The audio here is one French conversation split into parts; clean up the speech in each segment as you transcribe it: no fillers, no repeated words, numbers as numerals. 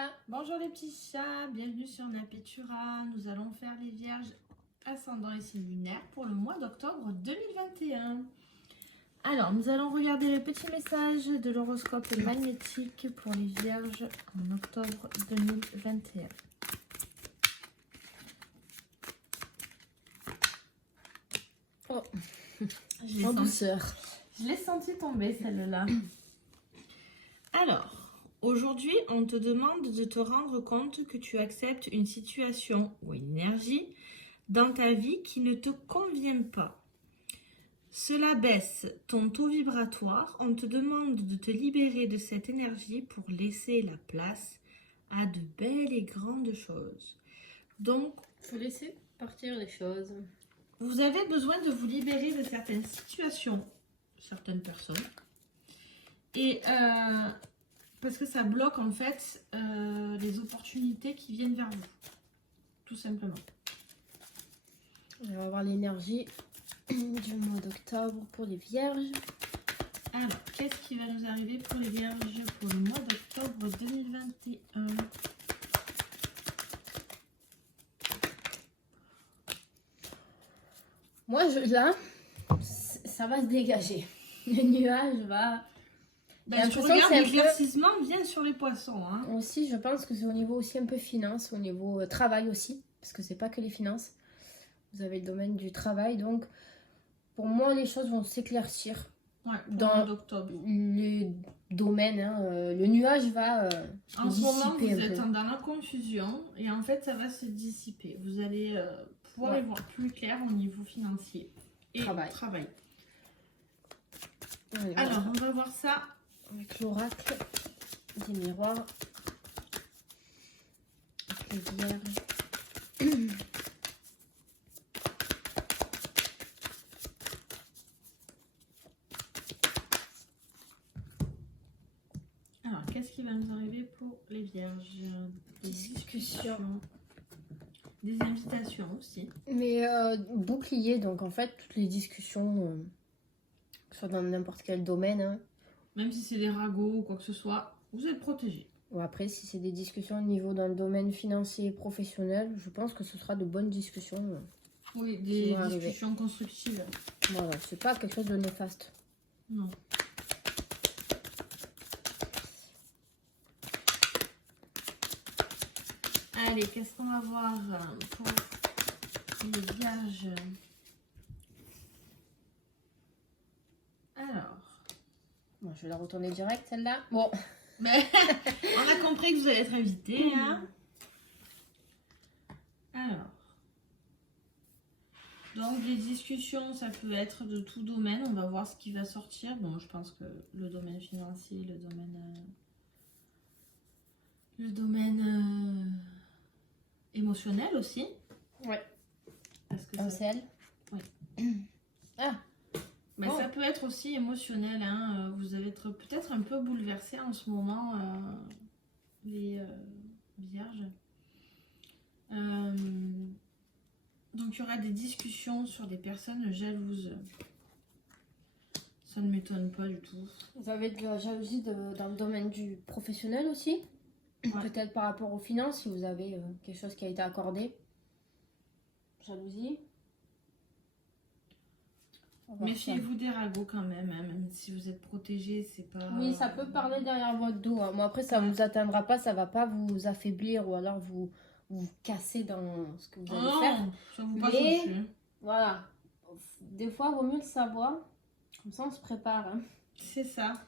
chats. Bonjour les petits chats, bienvenue sur Napetura. Nous allons faire les vierges ascendant et signes lunaires pour le mois d'octobre 2021. Alors, nous allons regarder les petits messages de l'horoscope magnétique pour les vierges en octobre 2021. Oh, En douceur. Je l'ai senti tomber celle-là. Alors, aujourd'hui, on te demande de te rendre compte que tu acceptes une situation ou une énergie dans ta vie qui ne te convient pas. Cela baisse ton taux vibratoire. On te demande de te libérer de cette énergie pour laisser la place à de belles et grandes choses. Donc, Il faut laisser partir les choses. vous avez besoin de vous libérer de certaines situations, certaines personnes. Et parce que ça bloque en fait les opportunités qui viennent vers vous. Tout simplement. On va voir l'énergie du mois d'octobre pour les vierges. Alors, qu'est-ce qui va nous arriver pour les vierges pour le mois d'octobre 2021 ? Moi, là, ça va se dégager. Le nuage va... Je regarde, l'éclaircissement vient sur les poissons. Hein. Aussi, je pense que c'est au niveau aussi un peu finance, au niveau travail aussi. Parce que c'est pas que les finances. Vous avez le domaine du travail. Donc, pour moi, les choses vont s'éclaircir. Ouais, dans le domaine, hein, le nuage va en ce moment, vous êtes dans la confusion et en fait, ça va se dissiper. Vous allez pouvoir y voir plus clair au niveau financier et travail. Alors, on va voir ça avec l'oracle des miroirs. Avec les vierges. Qu'est-ce qui va nous arriver pour les vierges? Des discussions. Des invitations aussi. Mais bouclier, donc en fait, toutes les discussions, soit dans n'importe quel domaine. Hein. Même si c'est des ragots ou quoi que ce soit, vous êtes protégés. Ou après, si c'est des discussions au niveau dans le domaine financier et professionnel, je pense que ce sera de bonnes discussions. Oui, des discussions constructives. Voilà, c'est pas quelque chose de néfaste. Non. Allez, qu'est-ce qu'on va voir pour les vierges? Alors. Bon, je vais la retourner direct, celle-là. Bon. Mais on a compris que vous allez être invité. Hein. Alors. Donc, les discussions, ça peut être de tout domaine. On va voir ce qui va sortir. Bon, je pense que le domaine financier, le domaine émotionnel aussi. Ouais. Parce que Cancel. Oui. Ah. Mais ça peut être aussi émotionnel. Hein. Vous allez être peut-être un peu bouleversé en ce moment, les vierges. Donc, il y aura des discussions sur des personnes jalouses. Ça ne m'étonne pas du tout. Vous avez de la jalousie dans le domaine du professionnel aussi. Ouais. Peut-être par rapport aux finances, si vous avez quelque chose qui a été accordé. Jalousie. Méfiez-vous des ragots quand même, hein, même si vous êtes protégé, c'est pas... Oui, ça peut parler derrière votre dos. Hein. Bon, après, ça ne vous atteindra pas, ça va pas vous affaiblir ou alors vous casser dans ce que vous allez faire. Ça vous passe au-dessus. Voilà. Des fois, il vaut mieux le savoir. Comme ça, on se prépare. Hein. C'est ça.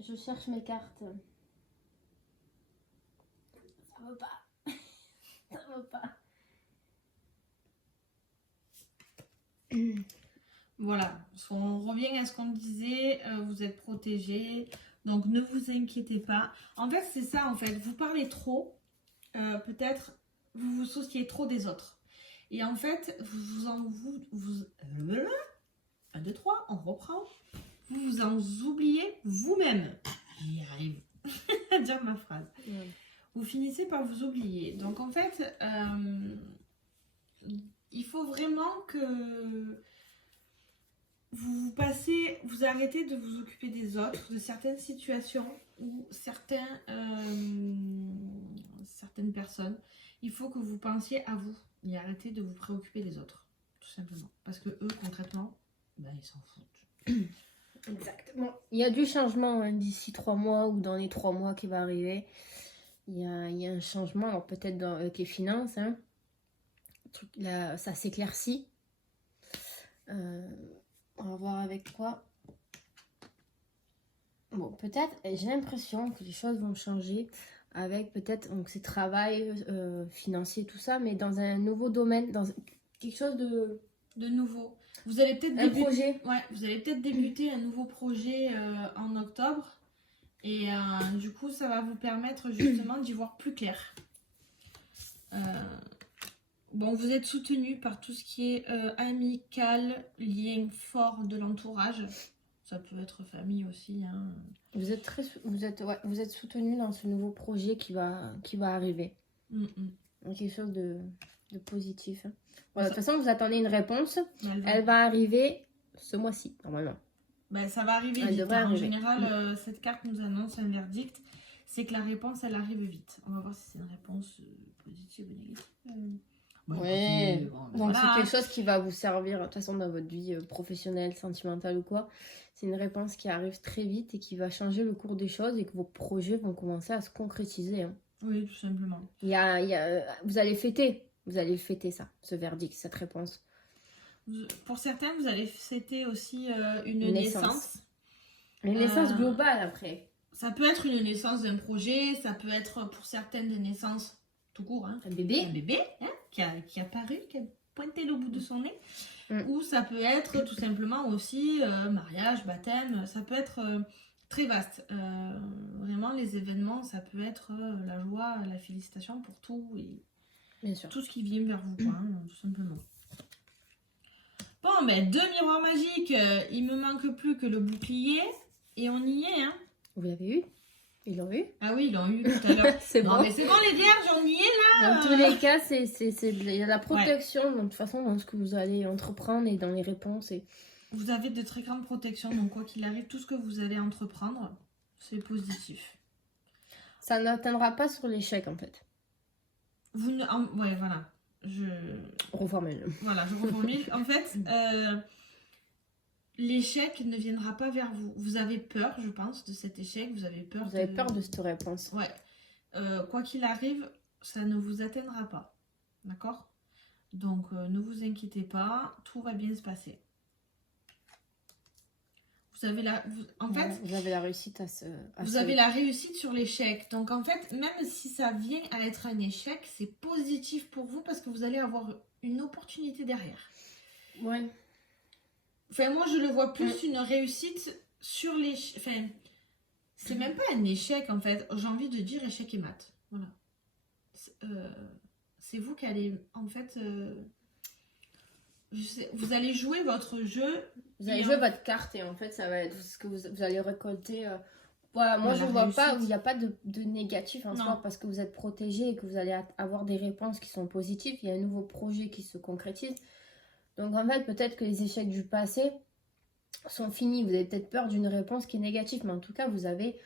Je cherche mes cartes. Ça veut pas. Ça veut pas. Voilà, on revient à ce qu'on disait, vous êtes protégés, donc ne vous inquiétez pas. En fait, c'est ça, en fait, vous parlez trop, peut-être vous vous souciez trop des autres. Et en fait, vous 1, 2, 3, on reprend. Vous vous en oubliez vous-même. J'y arrive à dire ma phrase. Ouais. Vous finissez par vous oublier. Donc en fait, il faut vraiment que... vous arrêtez de vous occuper des autres, de certaines situations ou certains certaines personnes. Il faut que vous pensiez à vous et arrêtez de vous préoccuper des autres, tout simplement. Parce que eux, concrètement, ben, ils s'en foutent. Exactement. Il y a du changement hein, d'ici 3 mois ou dans les 3 mois qui va arriver. Il y a un changement, alors peut-être avec les finances. Hein. Là, ça s'éclaircit. On va voir avec quoi. Bon, peut-être, j'ai l'impression que les choses vont changer avec peut-être, donc c'est travail financier, tout ça, mais dans un nouveau domaine, dans quelque chose de nouveau. Vous allez peut-être projet. Ouais, vous allez peut-être débuter un nouveau projet en octobre. Et du coup, ça va vous permettre justement d'y voir plus clair. Bon, vous êtes soutenu par tout ce qui est amical, lien fort de l'entourage. Ça peut être famille aussi. Hein. Vous êtes soutenu dans ce nouveau projet qui va arriver. Donc, quelque chose de positif. Hein. Voilà, de toute façon, vous attendez une réponse. Elle va arriver ce mois-ci, normalement. Ben, ça va arriver vite. Hein. En général, cette carte nous annonce un verdict. C'est que la réponse, elle arrive vite. On va voir si c'est une réponse positive ou négative. Ouais. Donc c'est quelque chose qui va vous servir de toute façon dans votre vie professionnelle, sentimentale ou quoi. C'est une réponse qui arrive très vite et qui va changer le cours des choses et que vos projets vont commencer à se concrétiser. Hein. Oui, tout simplement. Vous allez fêter ça, ce verdict, cette réponse. Pour certains, vous allez fêter aussi une naissance. Une naissance globale après. Ça peut être une naissance d'un projet, ça peut être pour certaines des naissances tout court. Hein. Un bébé. Un bébé hein, qui a apparu, qui a pointé le bout de son nez. Ou ça peut être tout simplement aussi mariage, baptême. Ça peut être très vaste. Vraiment, les événements, ça peut être la joie, la félicitation pour tout. Et bien sûr. Tout ce qui vient vers vous, quoi, hein, tout simplement. Bon, ben, 2 miroirs magiques. Il me manque plus que le bouclier. Et on y est, hein. Vous l'avez eu? Ils l'ont eu? Ah oui, ils l'ont eu tout à l'heure. C'est bon. bon. Mais c'est bon, les vierges, on y est là. Dans tous les cas, il y a la protection, donc, de toute façon, dans ce que vous allez entreprendre et dans les réponses. Et... Vous avez de très grandes protections, donc quoi qu'il arrive, tout ce que vous allez entreprendre, c'est positif. Ça n'atteindra pas sur l'échec, en fait. Ouais, voilà. Reformule. Voilà, je reformule. En fait, l'échec ne viendra pas vers vous. Vous avez peur, je pense, de cet échec. Vous avez peur de cette réponse. Ouais. Quoi qu'il arrive, ça ne vous atteindra pas. D'accord? Donc, ne vous inquiétez pas. Tout va bien se passer. Vous avez la réussite vous avez la réussite sur l'échec. Donc, en fait, même si ça vient à être un échec, c'est positif pour vous parce que vous allez avoir une opportunité derrière. Ouais. Enfin, moi, je le vois plus une réussite sur l'échec. Enfin, c'est même pas un échec, en fait. J'ai envie de dire échec et maths. Voilà. C'est vous qui allez, en fait... vous allez jouer votre jeu. Vous allez jouer votre carte et en fait, ça va être ce que vous allez récolter. Voilà, moi, je ne vois pas où il n'y a pas de négatif en soi parce que vous êtes protégé et que vous allez avoir des réponses qui sont positives. Il y a un nouveau projet qui se concrétise. Donc, en fait, peut-être que les échecs du passé sont finis. Vous avez peut-être peur d'une réponse qui est négative. Mais en tout cas, vous avez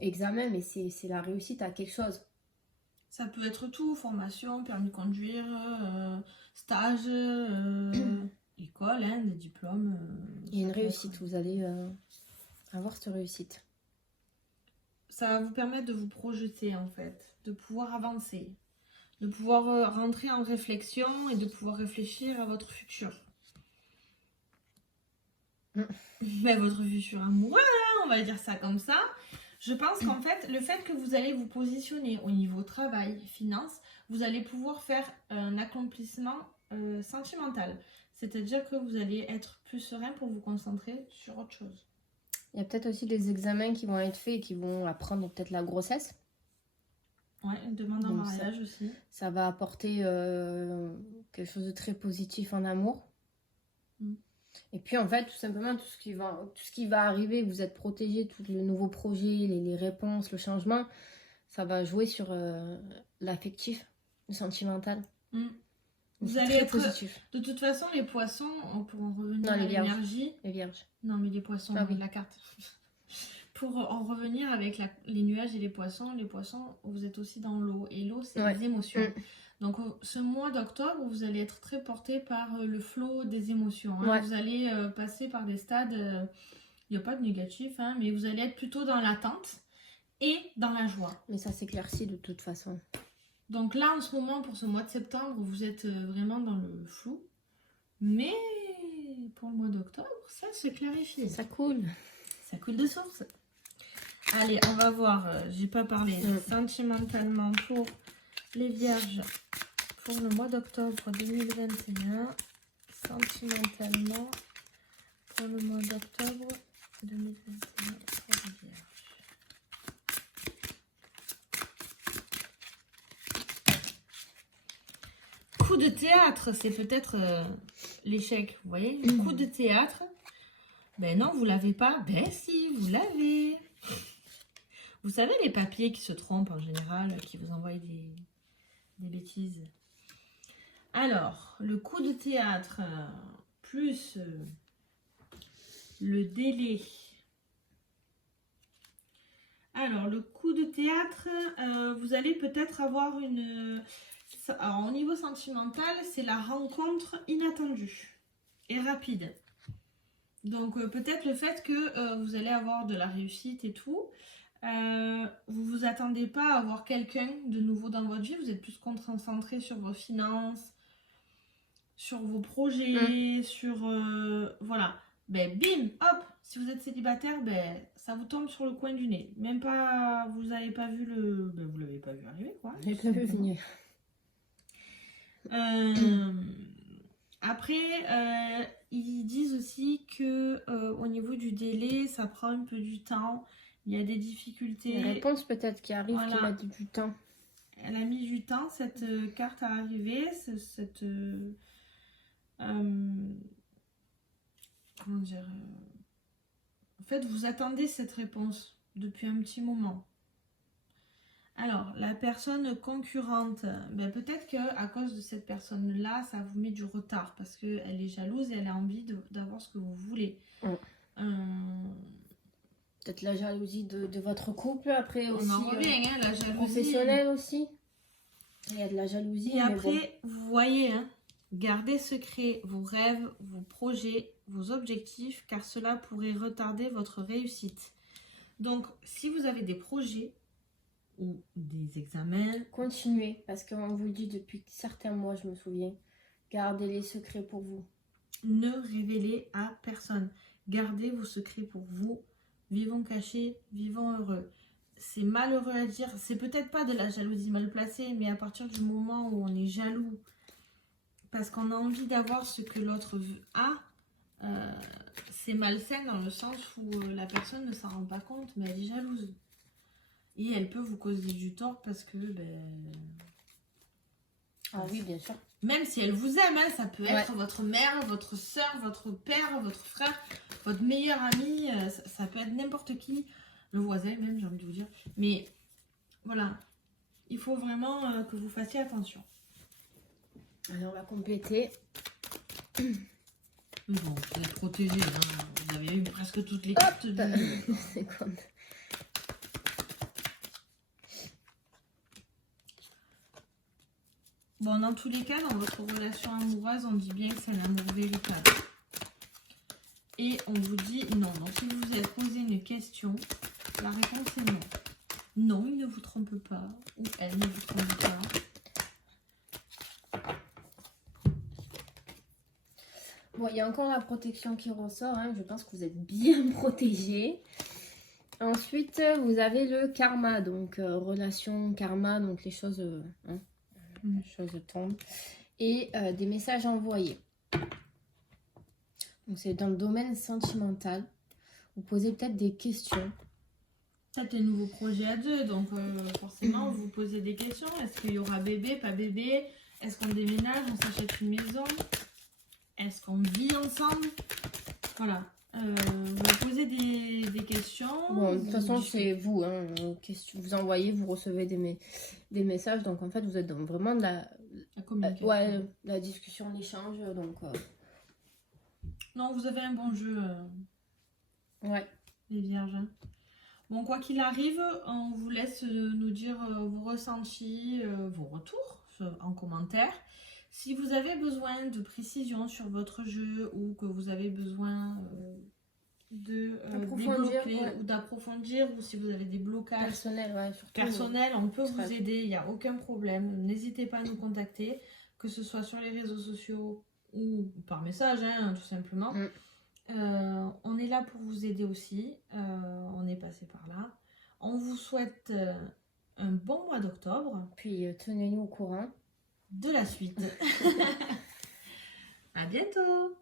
examen, mais c'est la réussite à quelque chose. Ça peut être tout, formation, permis de conduire, stage, école, hein, des diplômes. Il y a une réussite, vous allez avoir cette réussite. Ça va vous permettre de vous projeter en fait, de pouvoir avancer, de pouvoir rentrer en réflexion et de pouvoir réfléchir à votre futur. Mais votre futur amoureux, hein, on va dire ça comme ça. Je pense qu'en fait, le fait que vous allez vous positionner au niveau travail, finance, vous allez pouvoir faire un accomplissement sentimental. C'est-à-dire que vous allez être plus serein pour vous concentrer sur autre chose. Il y a peut-être aussi des examens qui vont être faits et qui vont apprendre peut-être la grossesse. Ouais, une demande en mariage aussi. Ça va apporter quelque chose de très positif en amour. Et puis en fait, tout simplement, tout ce qui va arriver, vous êtes protégé, tout le nouveau projet, les réponses, le changement, ça va jouer sur l'affectif, le sentimental. Vous allez être positif. De toute façon, les poissons, pour en revenir à l'énergie. Les vierges. Non, mais les poissons, la carte. pour en revenir avec les nuages et les poissons, vous êtes aussi dans l'eau. Et l'eau, c'est les émotions. Donc, ce mois d'octobre, vous allez être très porté par le flot des émotions. Hein. Vous allez passer par des stades, il n'y a pas de négatif, hein, mais vous allez être plutôt dans l'attente et dans la joie. Mais ça s'éclaircit de toute façon. Donc là, en ce moment, pour ce mois de septembre, vous êtes vraiment dans le flou. Mais pour le mois d'octobre, ça se clarifie. Ça coule. Ça coule de source. Allez, on va voir. J'ai pas parlé sentimentalement pour les vierges pour le mois d'octobre 2021. Sentimentalement pour le mois d'octobre 2021 pour les vierges. Coup de théâtre, c'est peut-être l'échec, vous voyez. Coup de théâtre. Ben non, vous l'avez pas. Ben si, vous l'avez. Vous savez les papiers qui se trompent en général, qui vous envoient des bêtises. Alors, le coup de théâtre plus le délai. Alors, le coup de théâtre, vous allez peut-être avoir une... Alors, au niveau sentimental, c'est la rencontre inattendue et rapide. Donc, peut-être le fait que vous allez avoir de la réussite et tout. Vous vous attendez pas à avoir quelqu'un de nouveau dans votre vie. Vous êtes plus concentré sur vos finances, sur vos projets, sur... voilà. Ben, bim, hop, si vous êtes célibataire, ben, ça vous tombe sur le coin du nez. Même pas... Vous n'avez pas vu le... Ben, vous l'avez pas vu arriver, quoi. J'ai pas vu venir. Après, ils disent aussi que au niveau du délai, ça prend un peu du temps. Il y a des difficultés. Les réponses peut-être qui arrivent, qui mettent du temps. Elle a mis du temps, cette carte à arriver. Comment dire en fait, vous attendez cette réponse depuis un petit moment. Alors, la personne concurrente, ben peut-être qu'à cause de cette personne-là, ça vous met du retard parce qu'elle est jalouse et elle a envie d'avoir ce que vous voulez. Peut-être la jalousie de votre couple, après aussi. On en revient, la jalousie. Professionnelle aussi. Il y a de la jalousie. Et après, vous voyez, gardez secret vos rêves, vos projets, vos objectifs, car cela pourrait retarder votre réussite. Donc, si vous avez des projets ou des examens... Continuez, parce qu'on vous le dit depuis certains mois, je me souviens. Gardez les secrets pour vous. Ne révélez à personne. Gardez vos secrets pour vous. Vivons cachés, vivons heureux. C'est malheureux à dire. C'est peut-être pas de la jalousie mal placée, mais à partir du moment où on est jaloux, parce qu'on a envie d'avoir ce que l'autre a, c'est malsain dans le sens où la personne ne s'en rend pas compte, mais elle est jalouse. Et elle peut vous causer du tort parce que... Ah oui, bien sûr. Même si elle vous aime, ça peut être votre mère, votre soeur, votre père, votre frère, votre meilleur ami, ça peut être n'importe qui, le voisin même, j'ai envie de vous dire. Mais voilà, il faut vraiment que vous fassiez attention. Alors on va compléter. Mais bon, vous êtes protégés, vous avez eu presque toutes les cartes. C'est comme... Bon, dans tous les cas, dans votre relation amoureuse, on dit bien que c'est un amour véritable. Et on vous dit non. Donc, si vous vous êtes posé une question, la réponse est non. Non, il ne vous trompe pas. Ou elle ne vous trompe pas. Bon, il y a encore la protection qui ressort. Je pense que vous êtes bien protégé. Ensuite, vous avez le karma. Donc, relation, karma, donc les choses... les choses tombent. Et des messages envoyés. Donc c'est dans le domaine sentimental. Vous posez peut-être des questions. Peut-être des nouveaux projets à deux. Donc forcément, vous posez des questions. Est-ce qu'il y aura bébé, pas bébé? Est-ce qu'on déménage, on s'achète une maison? Est-ce qu'on vit ensemble? Voilà. Vous posez des questions. Bon, de toute façon, c'est vous. Vous envoyez, vous recevez des messages. Donc, en fait, vous êtes dans vraiment de la communication. La discussion, l'échange. Donc, non, vous avez un bon jeu. Ouais. Les vierges. Bon, quoi qu'il arrive, on vous laisse nous dire vos ressentis, vos retours en commentaire. Si vous avez besoin de précision sur votre jeu ou que vous avez besoin de débloquer ou d'approfondir, ou si vous avez des blocages personnels, on peut vous aider, il n'y a aucun problème. N'hésitez pas à nous contacter, que ce soit sur les réseaux sociaux ou par message, hein, tout simplement. On est là pour vous aider aussi, on est passé par là. On vous souhaite un bon mois d'octobre. Puis tenez-nous au courant de la suite. À bientôt.